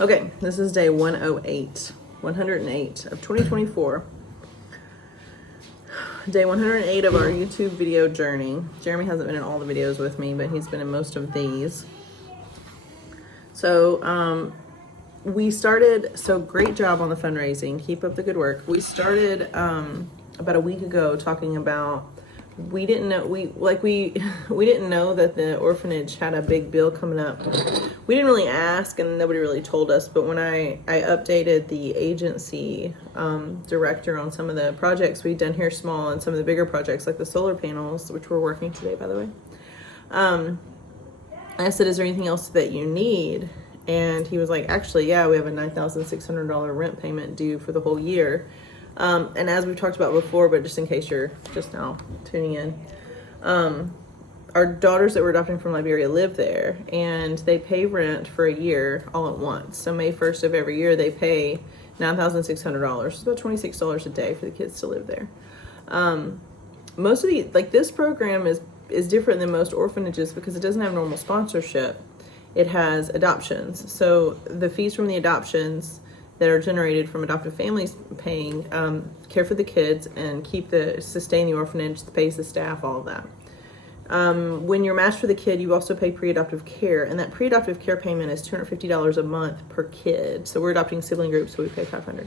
Okay, this is day 108 of 2024. Day 108 of our YouTube video journey. Jeremy hasn't been in all the videos with me, but he's been in most of these. So, we started, so great job on the fundraising. Keep up the good work. We started about a week ago talking about, we didn't know that the orphanage had a big bill coming up. We didn't really ask, and nobody really told us, but when I updated the agency director on some of the projects we've done here small and some of the bigger projects like the solar panels, which we're working today, by the way, I said, is there anything else that you need? And he was like, actually, yeah, we have a $9,600 rent payment due for the whole year. And as we've talked about before, but just in case you're just now tuning in, our daughters that we're adopting from Liberia live there, and they pay rent for a year all at once. So May 1st of every year, they pay $9,600. It's about $26 a day for the kids to live there. Most of this program is different than most orphanages because it doesn't have normal sponsorship. It has adoptions. So the fees from the adoptions that are generated from adoptive families paying care for the kids and sustain the orphanage, pays the staff, all of that. When you're matched for the kid, you also pay pre-adoptive care, and that pre-adoptive care payment is $250 a month per kid. So we're adopting sibling groups, so we pay $500.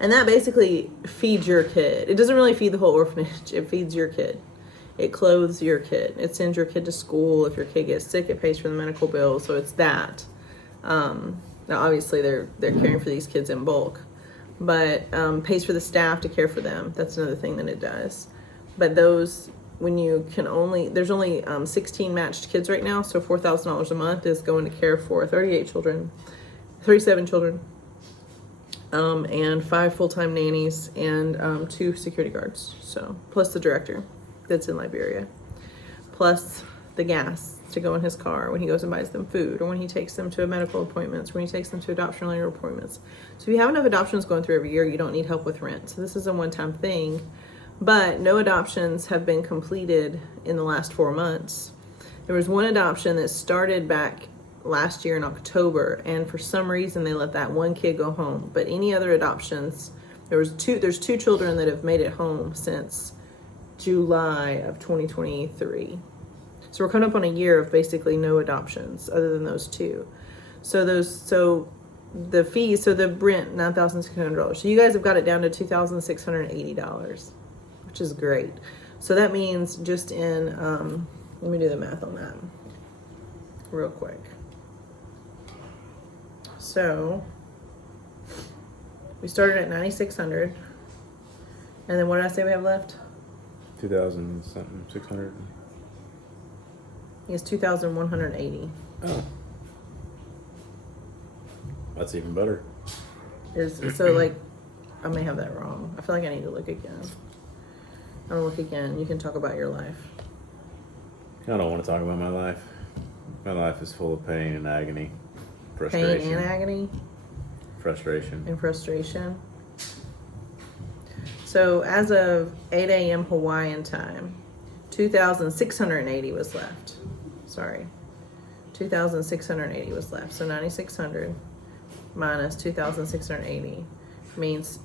And that basically feeds your kid. It doesn't really feed the whole orphanage. It feeds your kid. It clothes your kid. It sends your kid to school. If your kid gets sick, it pays for the medical bill. So it's that. Now, obviously, they're caring for these kids in bulk, but pays for the staff to care for them. That's another thing that it does. But those, there's only 16 matched kids right now, so $4,000 a month is going to care for 37 children, and 5 full-time nannies and 2 security guards. So plus the director that's in Liberia, plus the gas to go in his car when he goes and buys them food, or when he takes them to medical appointments, when he takes them to adoption related appointments. So if you have enough adoptions going through every year, you don't need help with rent. So this is a one-time thing, but no adoptions have been completed in the last 4 months. There was one adoption that started back last year in October, and for some reason they let that one kid go home. But any other adoptions, there's 2 children that have made it home since July of 2023. So we're coming up on a year of basically no adoptions other than those 2. So the fees, so the rent, $9,600. So you guys have got it down to $2,680, which is great. So that means just in, let me do the math on that real quick. So we started at $9,600, and then what did I say we have left? 2,000 something, 600. It's 2,180. Oh, that's even better. So like, I may have that wrong. I feel like I need to look again. I'm gonna look again. You can talk about your life. I don't want to talk about my life. My life is full of pain and agony, frustration. Pain and agony. Frustration. And frustration. So as of 8 a.m. Hawaiian time, 2,680 was left. Sorry. 2,680 was left. So 9,600 minus 2,680 means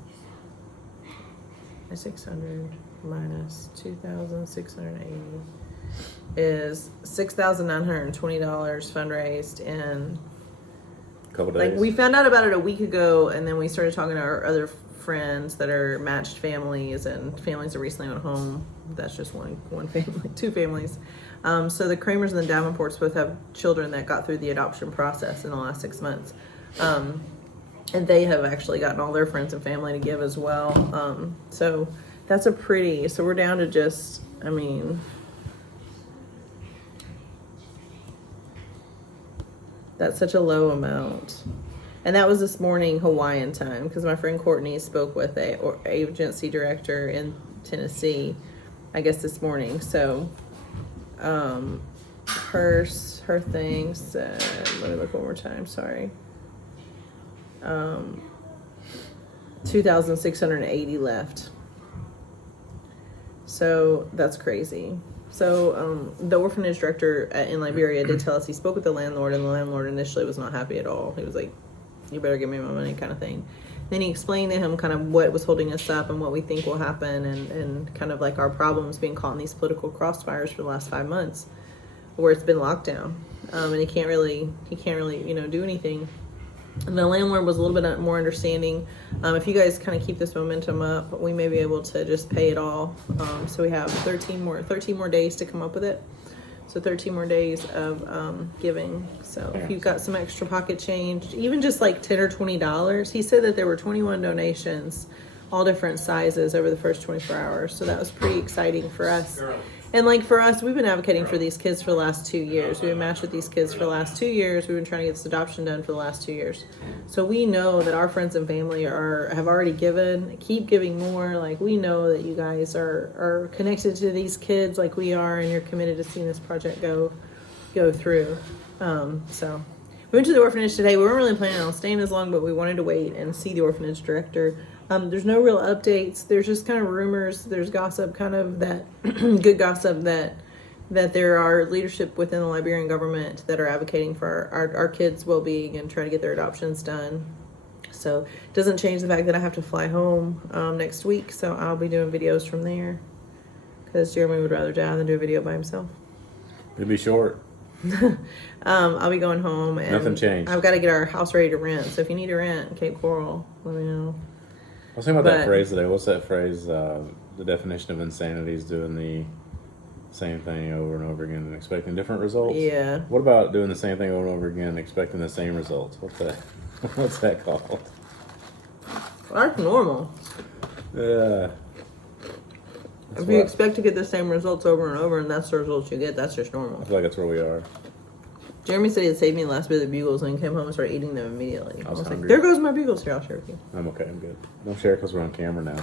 600 minus 2,680 is $6,920 fundraised in A couple days. Like, we found out about it a week ago, and then we started talking to our other friends that are matched families and families that recently went home. That's just one family, 2 families. So the Kramers and the Davenports both have children that got through the adoption process in the last 6 months. And they have actually gotten all their friends and family to give as well. So that's so we're down to just, that's such a low amount. And that was this morning Hawaiian time, because my friend Courtney spoke with a agency director in Tennessee, I guess this morning. So her thing said, let me look one more time, sorry. 2,680 left. So that's crazy. So the orphanage director in Liberia did tell us he spoke with the landlord, and the landlord initially was not happy at all. He was like, "You better give me my money," kind of thing. Then he explained to him kind of what was holding us up and what we think will happen, and kind of like our problems being caught in these political crossfires for the last 5 months, where it's been locked down, and he can't really do anything. And the landlord was a little bit more understanding. If you guys kind of keep this momentum up, we may be able to just pay it all. So we have 13 more days to come up with it. So 13 more days of giving. So if you've got some extra pocket change, even just like $10 or $20, he said that there were 21 donations, all different sizes over the first 24 hours. So that was pretty exciting for us. And like for us, we've been advocating for these kids for the last 2 years. We've been matched with these kids for the last 2 years. We've been trying to get this adoption done for the last 2 years. So we know that our friends and family have already given, keep giving more. Like we know that you guys are connected to these kids like we are, and you're committed to seeing this project go through. So we went to the orphanage today. We weren't really planning on staying as long, but we wanted to wait and see the orphanage director. There's no real updates. There's just kind of rumors. There's gossip, kind of that good gossip that there are leadership within the Liberian government that are advocating for our kids' well-being and trying to get their adoptions done. So it doesn't change the fact that I have to fly home next week. So I'll be doing videos from there because Jeremy would rather die than do a video by himself. It'll be short. I'll be going home. And nothing changed. I've got to get our house ready to rent. So if you need to rent in Cape Coral, let me know. I was thinking about that phrase today. What's that phrase? The definition of insanity is doing the same thing over and over again and expecting different results. Yeah. What about doing the same thing over and over again and expecting the same results? What's that? What's that called? That's normal. Yeah. If you expect to get the same results over and over and that's the results you get, that's just normal. I feel like that's where we are. Jeremy said he had saved me the last bit of the bugles and came home and started eating them immediately. I was like, hungry. there goes my bugles. Here, I'll share with you. I'm okay. I'm good. Don't share because we're on camera now.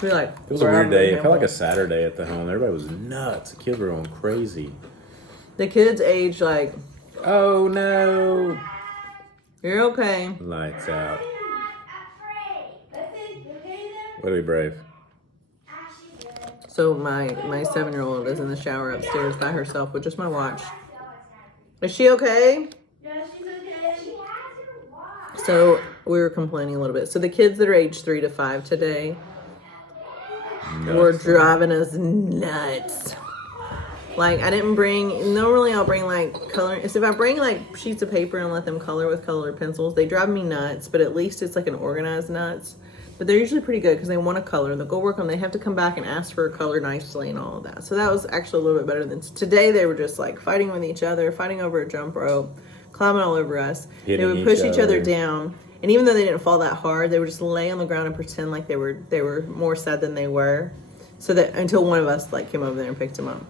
We're like, It was a weird day. It felt like a Saturday at the home. Everybody was nuts. The kids were going crazy. The kids age like, Oh no! you're okay. Lights out. Way to be brave. So my 7-year-old is in the shower upstairs by herself with just my watch. Is she okay? Yeah, she's okay. She has her watch. So we were complaining a little bit. So the kids that are age 3 to 5 today were driving us nuts. Like I didn't bring. Normally I'll bring like color. So if I bring like sheets of paper and let them color with colored pencils, they drive me nuts. But at least it's like an organized nuts. But they're usually pretty good because they want to color. They'll go work on. They have to come back and ask for a color nicely and all of that. So that was actually a little bit better than today. They were just like fighting with each other, fighting over a jump rope, climbing all over us. They would push each other down. And even though they didn't fall that hard, they would just lay on the ground and pretend like they were more sad than they were. So that until one of us like came over there and picked them up.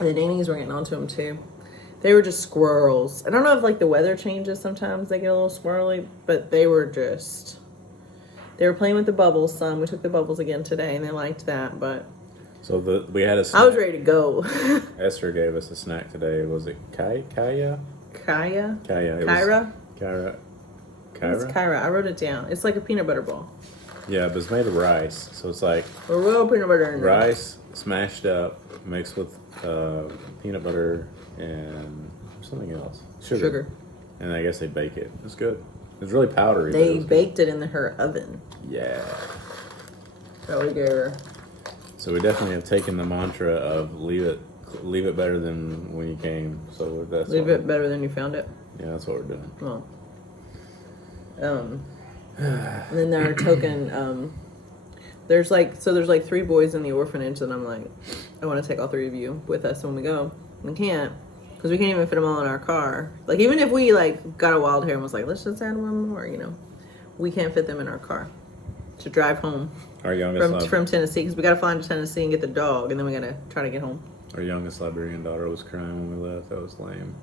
And the nannies were getting onto them too. They were just squirrels. I don't know if like the weather changes sometimes they get a little squirrely, but they were playing with the bubbles some. We took the bubbles again today and they liked that, but So we had a snack. I was ready to go. Esther gave us a snack today. Was it Kaya? Kaya? Kaya. Kyra? Kyra. It's Kyra. I wrote it down. It's like a peanut butter ball. Yeah, but it's made of rice. So it's like A real peanut butter in there. rice smashed up, mixed with peanut butter and something else. Sugar. And I guess they bake it. It's good. It's really powdery. They baked it in her oven. Yeah. That we gave her. So we definitely have taken the mantra of leave it better than when you came. So that's Leave it better than you found it. Yeah, that's what we're doing. Well. And then there are token, there's like 3 boys in the orphanage and I'm like, I want to take all 3 of you with us when we go. We can't, because we can't even fit them all in our car. Like even if we like got a wild hair and was like, let's just add one more, we can't fit them in our car to drive home. Our youngest from Tennessee, because we got to fly into Tennessee and get the dog, and then we got to try to get home. Our youngest Liberian daughter was crying when we left. That was lame.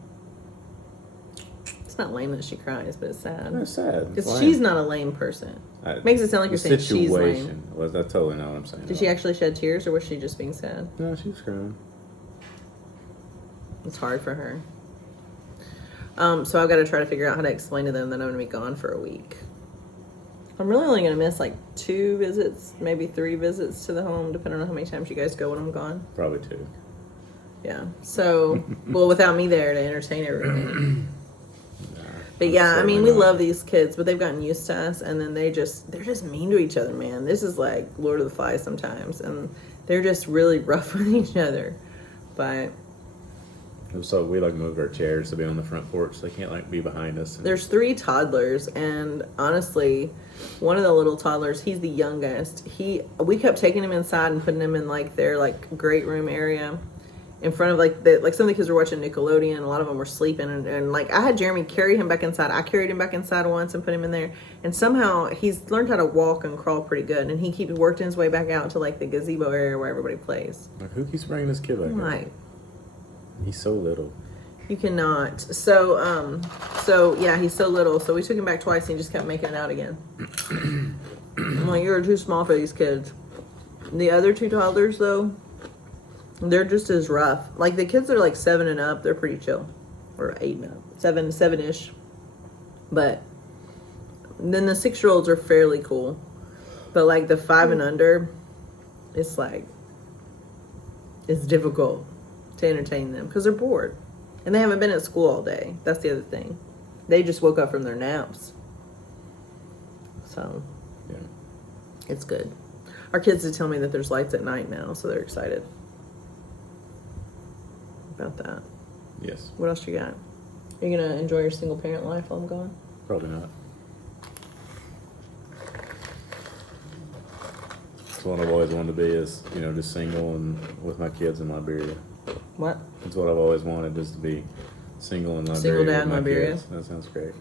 It's not lame that she cries, but it's sad. That's sad. Because she's not a lame person. Makes it sound like you're saying she's lame. Well, that's totally not what I'm saying. Did she actually shed tears, or was she just being sad? No, she was crying. It's hard for her. So I've got to try to figure out how to explain to them that I'm going to be gone for a week. I'm really only going to miss like 2 visits, maybe 3 visits to the home, depending on how many times you guys go when I'm gone. Probably 2. Yeah. So, well, without me there to entertain everybody. But yeah, I mean, we love these kids, but they've gotten used to us, and then they're just mean to each other, man. This is like Lord of the Flies sometimes, and they're just really rough with each other. But so we like moved our chairs to be on the front porch. So they can't like be behind us. There's 3 toddlers, and honestly, one of the little toddlers, he's the youngest. We kept taking him inside and putting him in like their like great room area. In front of like some of the kids were watching Nickelodeon, a lot of them were sleeping, and like I had Jeremy carry him back inside. I carried him back inside once and put him in there, and somehow he's learned how to walk and crawl pretty good, and he keeps working his way back out to like the gazebo area where everybody plays. Like, who keeps bringing this kid back? Like, he's so little. You cannot. So yeah, he's so little. So we took him back twice, and he just kept making it out again. I'm like, you're too small for these kids. The other 2 toddlers though, they're just as rough. Like the kids that are like 7 and up, they're pretty chill. Or 8 and up. 7-ish. But then the 6-year-olds are fairly cool. But like the 5 and under, it's difficult to entertain them because they're bored. And they haven't been at school all day. That's the other thing. They just woke up from their naps. So Yeah. it's good. Our kids did tell me that there's lights at night now, so they're excited about that. Yes. What else you got? Are you gonna enjoy your single parent life while I'm gone? Probably not. That's what I've always wanted to be is, just single and with my kids in Liberia. What? That's what I've always wanted, is to be single in Liberia. Single dad with in my Liberia? kids. That sounds great.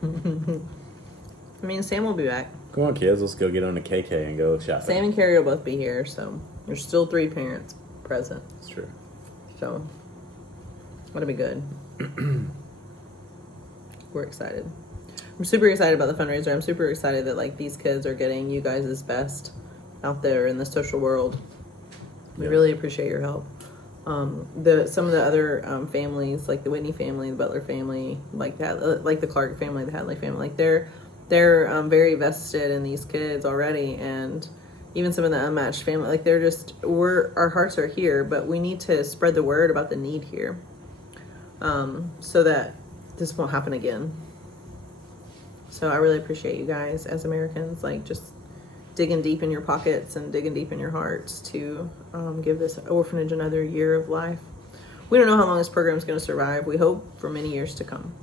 I mean, Sam will be back. Come on, kids. Let's go get on the KK and go shopping. Sam and Carrie will both be here, so there's still 3 parents present. That's true. So that'll be good. We're excited. I'm super excited about the fundraiser. I'm super excited that like these kids are getting you guys' best out there in the social world. We really appreciate your help. Some of the other families, like the Whitney family, the Butler family, like that, like the Clark family, the Hadley family, like they're very vested in these kids already, and even some of the unmatched family, like our hearts are here, but we need to spread the word about the need here, so that this won't happen again. So I really appreciate you guys as Americans, like just digging deep in your pockets and digging deep in your hearts to give this orphanage another year of life. We don't know how long this program is going to survive. We hope for many years to come.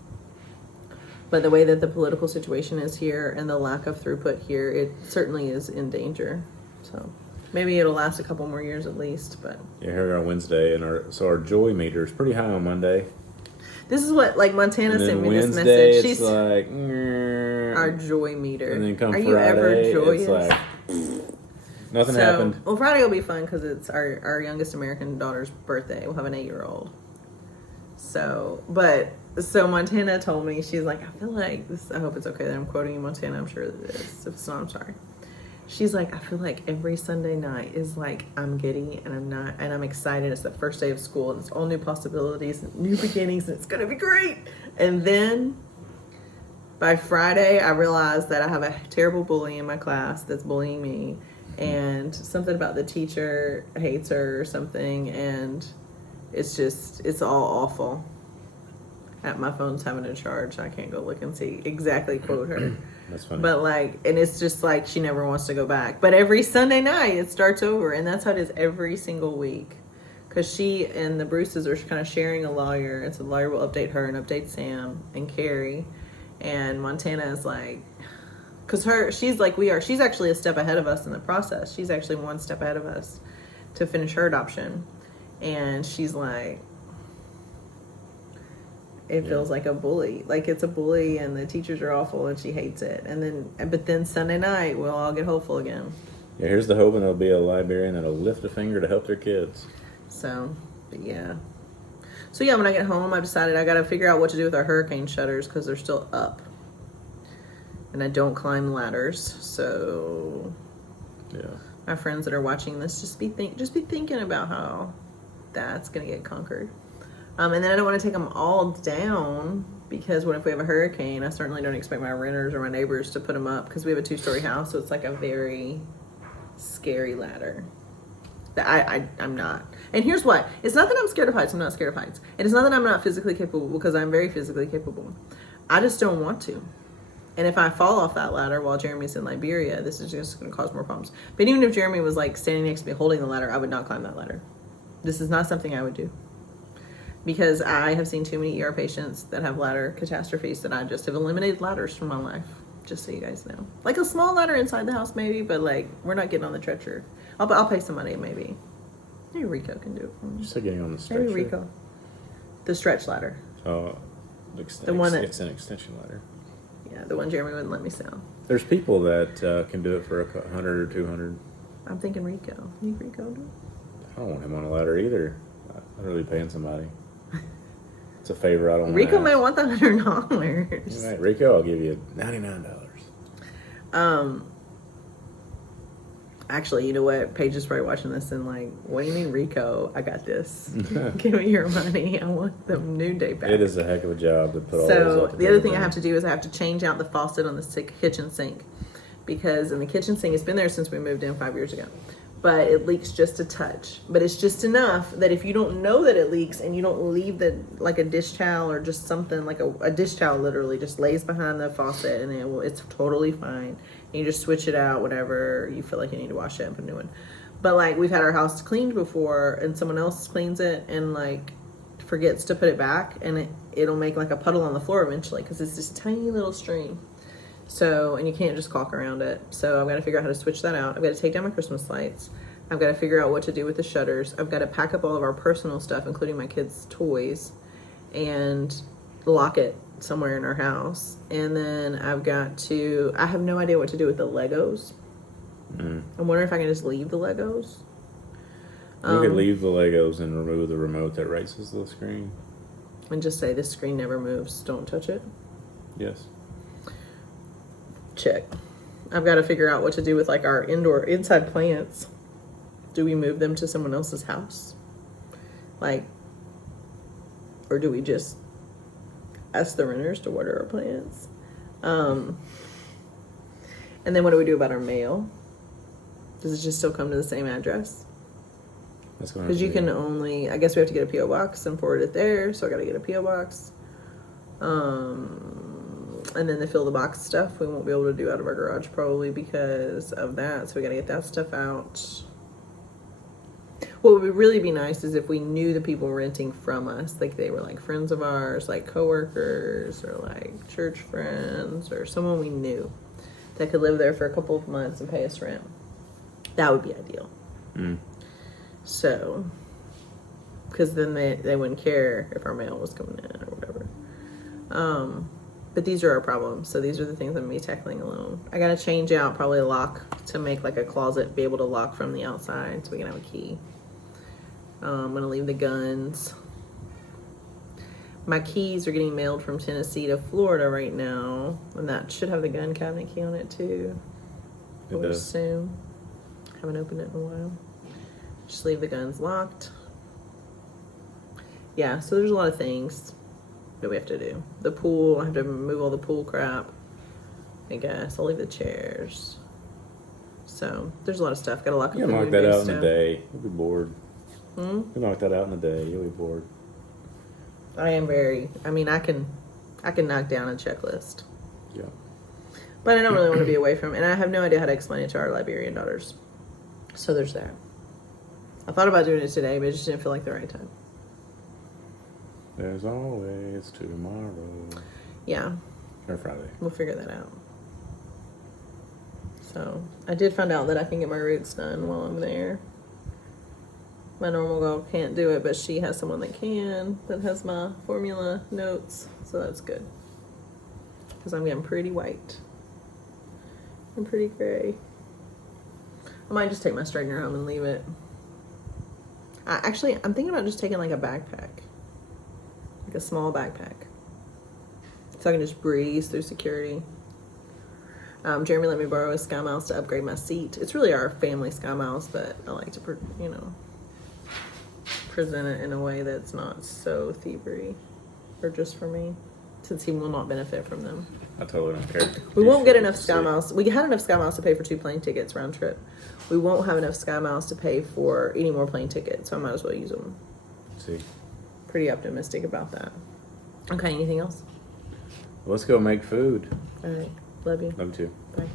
But the way that the political situation is here and the lack of throughput here, it certainly is in danger. So maybe it'll last a couple more years at least. But Yeah, here on Wednesday, and our joy meter is pretty high on Monday. this is what like Montana And sent then me Wednesday, this message. it's She's like, our joy meter. and then come Are Friday, you ever joyous? it's like, nothing happened. Well, Friday will be fun because it's our youngest American daughter's birthday. We'll have an 8-year-old. So Montana told me, she's like, I feel like this. I hope it's okay that I'm quoting you, Montana. I'm sure that it is. If it's not, I'm sorry. She's like, I feel like every Sunday night is like I'm giddy and I'm excited. It's the first day of school and it's all new possibilities and new beginnings and it's gonna be great. And then by Friday, I realized that I have a terrible bully in my class that's bullying me, and something about the teacher hates her or something, and it's all awful. My phone's having a charge. I can't go look and see exactly quote her. That's funny. But and it's just like she never wants to go back. But every Sunday night it starts over, and that's how it is every single week. Because she and the Bruces are kind of sharing a lawyer, and so the lawyer will update her and update Sam and Carrie. And Montana is like, because she's like we are. She's actually a step ahead of us in the process. She's actually one step ahead of us to finish her adoption. And she's like, it feels like a bully. Like it's a bully and the teachers are awful and she hates it. But then Sunday night, we'll all get hopeful again. Yeah, here's the hope, and there'll be a librarian that'll lift a finger to help their kids. So, but yeah. So yeah, when I get home, I've decided I got to figure out what to do with our hurricane shutters because they're still up. And I don't climb ladders. So Yeah. my friends that are watching this, just be thinking about how that's going to get conquered. And then I don't want to take them all down because what if we have a hurricane? I certainly don't expect my renters or my neighbors to put them up because we have a 2-story house, so it's like a very scary ladder. That I'm not. And here's what. It's not that I'm scared of heights. I'm not scared of heights. And it's not that I'm not physically capable, because I'm very physically capable. I just don't want to. And if I fall off that ladder while Jeremy's in Liberia, this is just going to cause more problems. But even if Jeremy was like standing next to me holding the ladder, I would not climb that ladder. This is not something I would do. Because I have seen too many ER patients that have ladder catastrophes that I just have eliminated ladders from my life. Just so you guys know. Like a small ladder inside the house maybe, but like we're not getting on the stretcher. I'll pay some money maybe. Maybe Rico can do it for me. You said getting on the stretcher. Maybe Rico. The stretch ladder. Oh, the one that, it's an extension ladder. Yeah, the one Jeremy wouldn't let me sit on. There's people that can do it for $100 or $200. I'm thinking Rico. Need Rico do it? I don't want him on a ladder either. I'm really paying somebody. It's a favor I don't want. Rico may want the $100. Right, Rico, I'll give you $99. Actually, you know what? Paige is probably watching this and like, what do you mean, Rico? I got this. Give me your money. I want the new day back. It is a heck of a job to put all So those up. the other thing I have to do is I have to change out the faucet on the kitchen sink, because in the kitchen sink, it's been there since we moved in 5 years ago, but it leaks just a touch. But it's just enough that if you don't know that it leaks and you don't leave like a dish towel or just something like a dish towel literally just lays behind the faucet and it's totally fine. And you just switch it out whenever you feel like you need to wash it and put a new one. But like we've had our house cleaned before and someone else cleans it and like forgets to put it back, and it'll make like a puddle on the floor eventually because it's this tiny little stream. So, and you can't just caulk around it. So I've got to figure out how to switch that out. I've got to take down my Christmas lights. I've got to figure out what to do with the shutters. I've got to pack up all of our personal stuff, including my kids' toys, and lock it somewhere in our house. And then I have no idea what to do with the Legos. I'm wondering if I can just leave the Legos. You could leave the Legos and remove the remote that races the screen. And just say, this screen never moves. Don't touch it. Yes. Check. I've got to figure out what to do with like our inside plants. Do we move them to someone else's house? Like, or do we just ask the renters to water our plants? And then what do we do about our mail? Does it just still come to the same address? Because you can only, I guess we have to get a P.O. box and forward it there. So I got to get a P.O. box. And then the fill the box stuff we won't be able to do out of our garage probably because of that. So we got to get that stuff out. What would really be nice is if we knew the people renting from us, like they were like friends of ours, like coworkers or like church friends or someone we knew that could live there for a couple of months and pay us rent. That would be ideal. So, because then they wouldn't care if our mail was coming in or whatever. But these are our problems. So these are the things I'm going to be tackling alone. I got to change out probably a lock to make like a closet, be able to lock from the outside so we can have a key. I'm going to leave the guns. My keys are getting mailed from Tennessee to Florida right now. And that should have the gun cabinet key on it too. It does. Soon. Haven't opened it in a while. Just leave the guns locked. Yeah, so there's a lot of things that we have to do. The pool, I have to remove all the pool crap. I guess I'll leave the chairs. So there's a lot of stuff. Got to lock up. You can knock that out in a day. You'll be bored. You can knock that out in a day. You'll be bored. I am very. I mean, I can knock down a checklist. Yeah. But I don't really want to be away from it, and I have no idea how to explain it to our Liberian daughters. So there's that. I thought about doing it today, but it just didn't feel like the right time. There's always tomorrow. Yeah. Or Friday. We'll figure that out. So, I did find out that I can get my roots done while I'm there. My normal girl can't do it, but she has someone that can, that has my formula notes. So that's good. Because I'm getting pretty white. I'm pretty gray. I might just take my straightener home and leave it. I'm thinking about just taking like a backpack. Like a small backpack. So I can just breeze through security. Jeremy let me borrow his Sky Miles to upgrade my seat. It's really our family Sky Miles, but I like to, present it in a way that's not so thievery, or just for me, since he will not benefit from them. I totally don't care. We You won't get should enough Sky see. Miles. We had enough Sky Miles to pay for 2 plane tickets round trip. We won't have enough Sky Miles to pay for any more plane tickets, so I might as well use them. See, Pretty optimistic about that. Okay, anything else? let's go make food. All right, love you. Love you too. Bye.